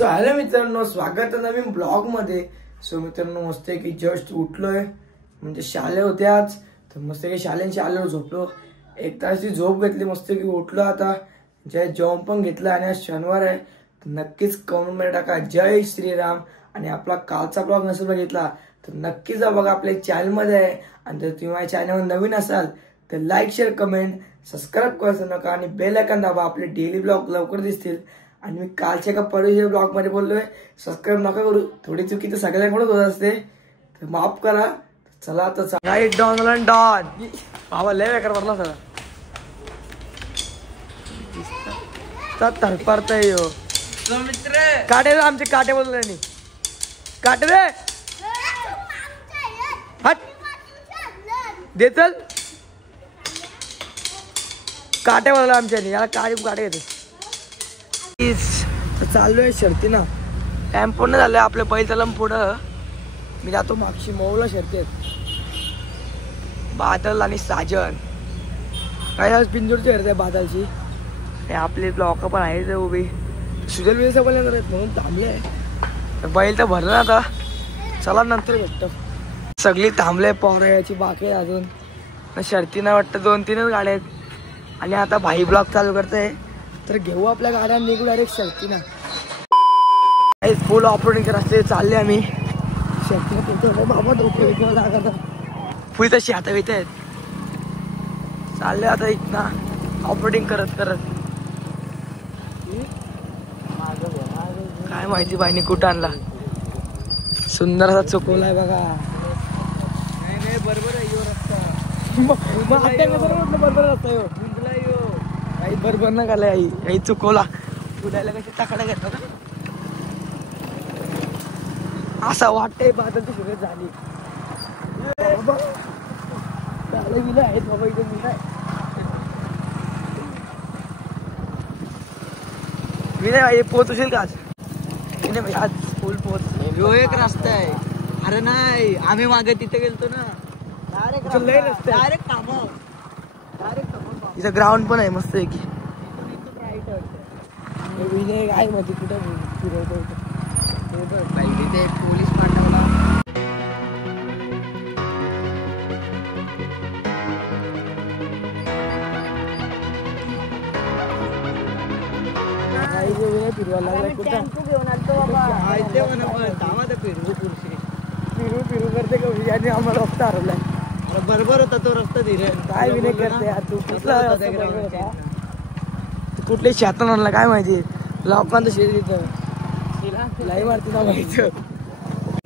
तो हॅलो मित्रांनो, स्वागत आहे नवीन ब्लॉग मध्ये। सो मित्रांनो, मस्त की जस्ट उठलोय, म्हणजे शाळे होते आज, तर मस्त की शाळेवर झोपलो। एक तासची झोप घेतली, मस्त की उठलो आता, जय जेवण पण घेतलं आणि आज शनिवार आहे, तर नक्कीच कमेंट मध्ये टाका जय श्रीराम। आणि आपला कालचा ब्लॉग नसेल बघितला तर नक्कीच जा बघा, आपल्या चॅनल मध्ये आहे। आणि जर तुम्ही माझ्या चॅनलवर नवीन असाल तर लाईक शेअर कमेंट सबस्क्राईब करायचं नका आणि बेल आयकॉन दाबा, आपले डेली ब्लॉग लवकर दिसतील। आणि मी कालच्या का परवाच्या ब्लॉग मध्ये बोललोय सबस्क्राईब नका करू, थोडी चुकी तर सगळ्यांकडून होत असते, तर माफ करा। चला आता राईट डॉन बाबा लय बेकार भरला सगळा तडफडताय यो मित्र। काटे आमचे काटे बोलले नाही, काटे रे हट दे चल, काटे बोलला आमच्यानी, याला काटे घेते। चाललोय शर्ती ना, टाइम पूर्ण झालं आपलं, बैल त्याला पुढं मी जातो मागशी मऊला शर्ती आहेत। बादल आणि साजन काय आज बिंदूरची शर्ती आहे बादलची, आपले ब्लॉक पण आहे उभी, सुजल विजय पण येणार आहेत म्हणून थांबले आहे। बैल तर भरला आता, चला नंतर भेटतो। सगळी थांबले, पोराची बाकी अजून शर्ती नाही वाटतं, 2-3च गाड्या आहेत। आणि आता भाई ब्लॉक चालू करतोय, तर घेऊ आपल्या गाड्या, निघू डायरेक्ट शर्तीना। फुल ऑपरेटिंग रस्ते चालले आम्ही शर्तीला, बाबा डोकं लागत फुल तशी हाता येत आहेत, चालले आता इथं ऑपरेटिंग करत करत। काय माहिती बाईने कुठं आणला, सुंदर असा चुकवलाय बघा। नाही बरोबर आहे यो रस्ता, बरोबर रस्ता यो आई, बरोबर ना घालाय आई, आई चुकवला, उडायला कशी टाकडा घेतला ना, असा वाटतंय बादलची सुरुवात झाली। विलय आहेत बाबा इथे, विनय भाई पोहोचशील का आज? विनय भाई आज फुल पोहोच, यो एक रस्ता आहे। अरे नाही, आम्ही मागे तिथे गेलतो ना, डायरेक्ट कामावर, इथं ग्राउंड पण आहे मस्त आहे की। विनय काय मध्ये कुठे फिरवतो ते पोलीस पाठवला, फिरू करते का याने आम्हाला रस्ता हरवलाय, बरोबर होता तो रस्ता धीरे, काय विनय करते तू, कुठले शेतात आणला काय माहिती, लोकांचं शेत तिथं लाई मारती ना माहिती,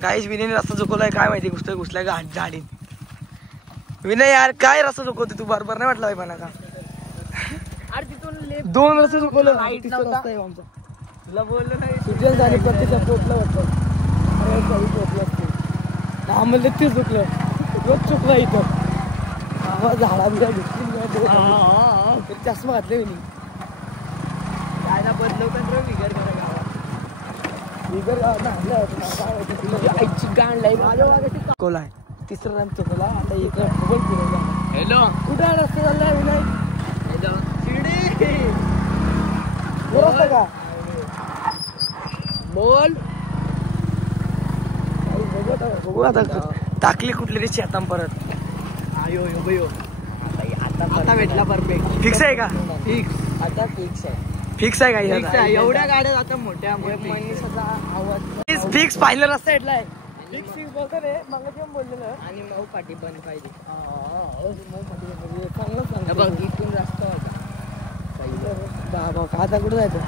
काहीच विनयने रस्ता चुकवलाय काय माहिती, घुसलाय का झाडीत। विनय यार काय रस्ता चुकवते तू, बरोबर नाही वाटला म्हणा का, दोन रस्ते चुकवलं, तुला बोललो नाही सुजल झाली प्रत्येक पोटला वाटतं, आम्हाला ते चुकलं, रोज चुकला इथं झाडा बिडा घेतली, चष्मा घातले मी काय बदलव का बिगर बिगर आईची गाण चुकवलाय, तिसरा रन चुकवला, आता एक फिरवला। हॅलो कुठे रस्ता चाललाय विनय? हॅलो शिर्डी बोलता का, बोल बघू आता टाकली कुठली रे शेतां परत, आता भेटला परफेक्ट, फिक्स आहे का? फिक्स आता फिक्स आहे का? एवढ्या गाड्या आता मोठ्या आवाज फिक्स फायनल रस्ता भेटलाय, फिक्स बोलतो रे मला केव्हा बोललेलं, आणि मऊ पाठी पण पाहिजे, चांगलं बघ इथून रस्ता होता बाबा, आता कुठं जायचं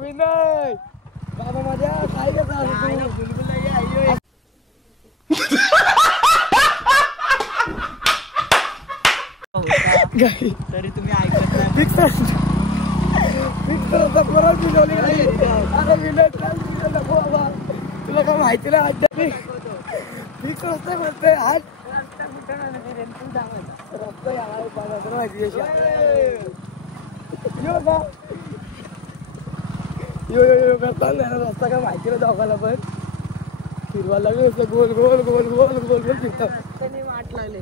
विनय बाबा माझ्या काय तरी तुम्ही ऐकत नाही, तुला काय माहिती ना फिक्स रस्ता म्हणतोय आज रस्ता याला माहिती रस्ता काय माहिती ना दोघाला, पण फिरवा लागले गोल गोल गोल गोल गोल गोल फिरतात, वाट लागले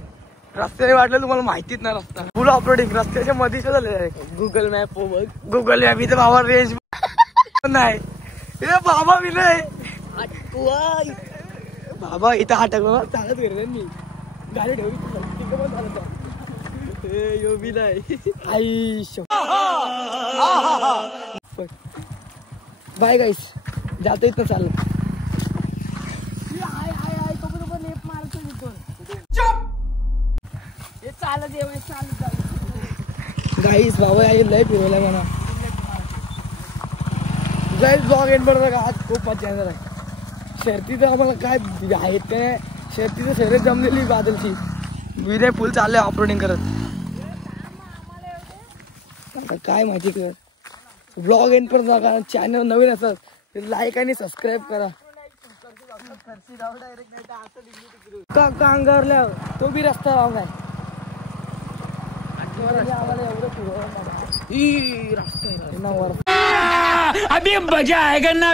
रस्त्याने वाटलं तुम्हाला माहितीच ना रस्ता, फुल ऑपरेटिंग रस्त्याच्या मध्येच झालेलं आहे। गुगल मॅप इथं भावा रेंज नाही बाबा विनय बाबा इथं अटकलो ना चालत गेले मी गाडी ठेवली नाही आईश बाय गाईस जाता इथं चालत गाईस बाबा लय फिरवलाय म्हणा गाईस ब्लॉग एंड बरोबर का आज खूप मजा येणार आहे शर्ती तर आम्हाला काय आहेत काय शर्ती तर शर्यत जमलेली बादलची विनय फुल चाललंय ऑपरेटिंग करत आता काय माहिती कर ब्लॉग एंड पर्यंत बघा चॅनल नवीन असतात लाईक आणि सबस्क्राईब करा का अंगावरल्या तो बी रस्ता लावून आहे अभी मजा आएगा ना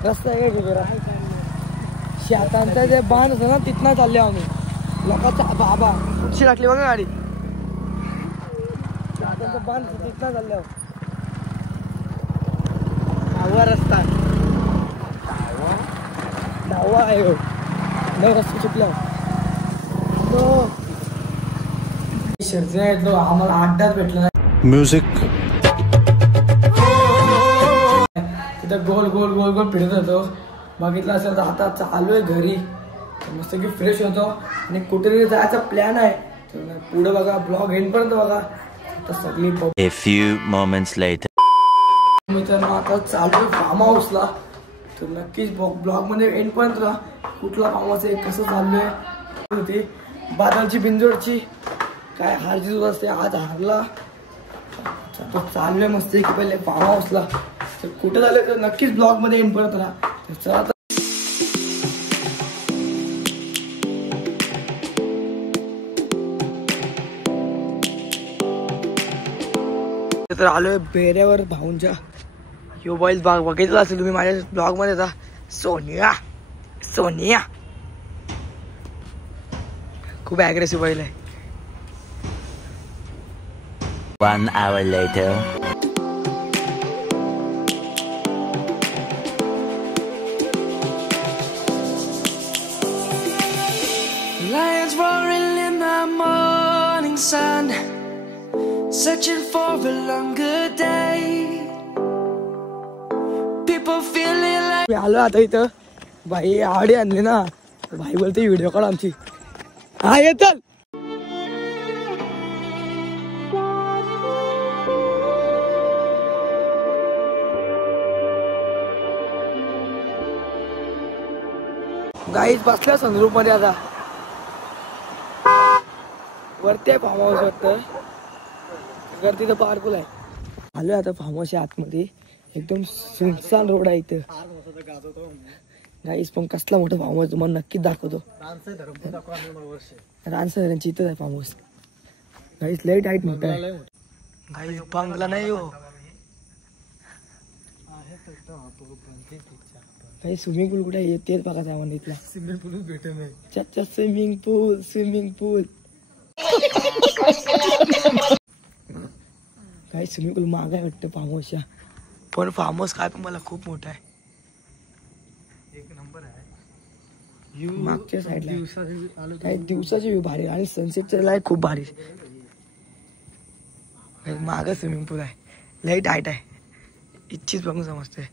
रस्ता आहे का शेतांचा जे बाण असतो ना तिथनं चालले आम्ही लोकांचा बाबा कुठची टाकली बघा गाडी शेतांचा बाण तिथनं चालले दहावा रस्ता दहावा आहे नऊ रस्ता चुकला शर्यत आम्हाला अड्डाच भेटला नाही म्युझिक तिथं गोल गोल गोल गोल फिरत होतो बघितलं असेल तर आता चालू आहे घरी मस्त की फ्रेश होतो आणि कुठेतरी जायचा प्लॅन आहे तर पुढे बघा ब्लॉग एंड पर्यंत बघा आता सगळी A few moments later. मित्रांनो आता चालू आहे फार्म हाऊसला तर नक्कीच ब्लॉग मध्ये एंड पर्यंत राहा कुठला फार्म हाऊस आहे कसं चालू आहे बादलची बिंजोडची काय हारची सुद्धा असते आज हारला तो चालू आहे मस्त की पहिले फार्म हाऊसला तर कुठं झालं तर नक्कीच ब्लॉग मध्ये एंड परत राहा तर चला तर आलोय बेऱ्यावर भाऊंच्या यो बैल बाग बघितला असेल तुम्ही माझ्या ब्लॉग मध्ये जा सोनिया सोनिया खूप ॲग्रेसिव्ह बैल आहे 1 hour later. Lions roaring in the morning sun, searching for a longer day. People feeling like मी आलो आता इथं भाई आवडी आणली ना भाई बोलते व्हिडिओ काढ आमची हा येतल गाईज बसल्या संद्रूप मध्ये आता वरती आहे फार्म हाऊस वाटतं तिथं पार्कल आहे आलोय आता फार्म हाऊसच्या आतमध्ये एकदम सुनसान रोड आहे इथं गाईज पण कसला मोठा फार्म हाऊस तुम्हाला नक्कीच दाखवतो रानसऱ्यांची इथंच आहे फार्म हाऊस गाईज लई टाईट मोठा आहे गाईज बंगला नाही हो काही स्विमिंग पूल कुठे आहे तेच बघायचं आम्हाला इथला स्विमिंग पूल भेटत नाही चाचा स्विमिंग पूल काही स्विमिंग पूल महाग आहे वाटतं फार्म हाऊसच्या पण फार्म हाऊस काय पण मला खूप मोठा आहे एक नंबर आहे मागच्या साईडला काही दिवसाची व्ह्यू भारी आणि सनसेटच्या लाईट खूप भारी मागं स्विमिंग पूल आहे लई टाईट आहे इच्छित बघून समजते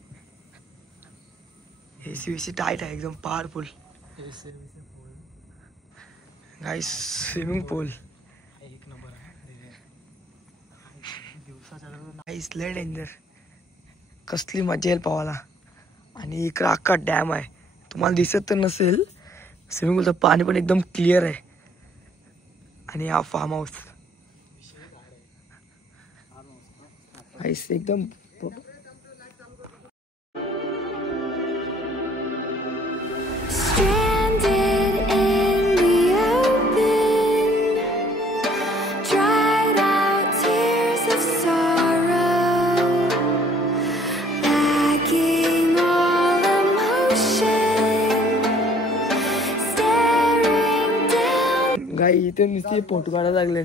एसी वेसी टाइट है एकदम पावरफुल गाइस स्विमिंग पूल एक नंबर आहे गाइस लय डेंजर कसली मजा येईल पावाला आणि इकडं अख्खा डॅम आहे तुम्हाला दिसत तर नसेल स्विमिंग पूलचं पाणी पण एकदम क्लिअर आहे आणि हा फार्म हाऊस गाइस एकदम गाई इथे नुसते फोटो काढायला लागले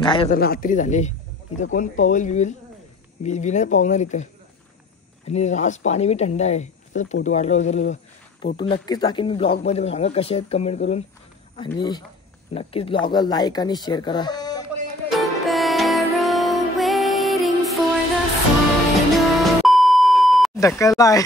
गाय आता रात्री झाली इथं कोण पवल बिवल विना पावणार इथं. आणि रास पाणी बी थंड आहे. तर फोटो वाढला वगैरे फोटो नक्कीच टाकेन मी ब्लॉगमध्ये. सांगा कसे आहेत कमेंट करून. आणि नक्कीच ब्लॉगला लाईक आणि शेअर करा. ढकलला आहे.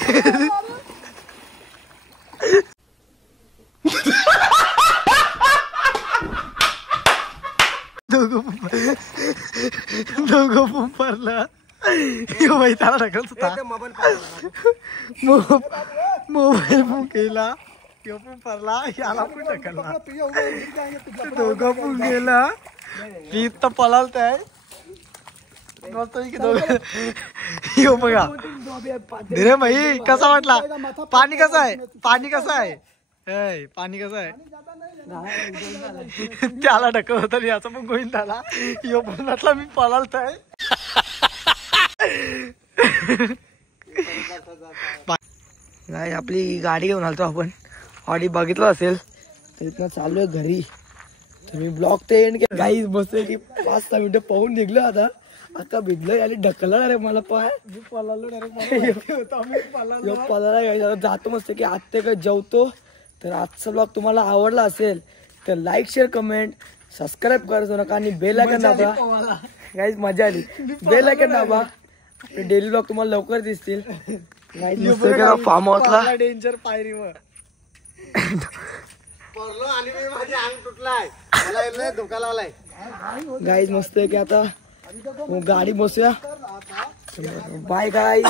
दोघं पुंपरला बाई त्याला ढकलत होता. मोबाईल पण केला पुंपरला याला पण ढकलला. दोघं पण गेला. मी तर पळालत आहे. यो बघा धीरे भाई कसा वाटला. पाणी कसं आहे. पाणी कसं आहे. पाणी कसं आहे. त्याला ढकल होता याचा पण गोईन झाला. यो पण म्हटला मी पळालत आहे. आपली गाडी घेऊन आलतो आपण. ऑडी बघितलं असेल तर इथनं चालू आहे घरी. तर मी ब्लॉग ते एंड केला. गाई बसतोय की 5-6 मिनिटं पाहून निघलो. आता भिजलं आणि ढकलला रे मला. पाय पळाला जातो मस्त की आत्ते का जेवतो. तर आजचा ब्लॉग तुम्हाला आवडला असेल तर लाईक शेअर कमेंट सबस्क्राईब करायचो नका. आणि बेल आयकॉन दाबा. गाईज मजा आली. बेल आयकॉन दाबा. डेली ब्लॉग तुम्हाला लवकर दिसतील. फार्म हाऊसला डेंजर पायरीवर गाईज मस्त आहे की आता गाडी बसूया. Bye guys.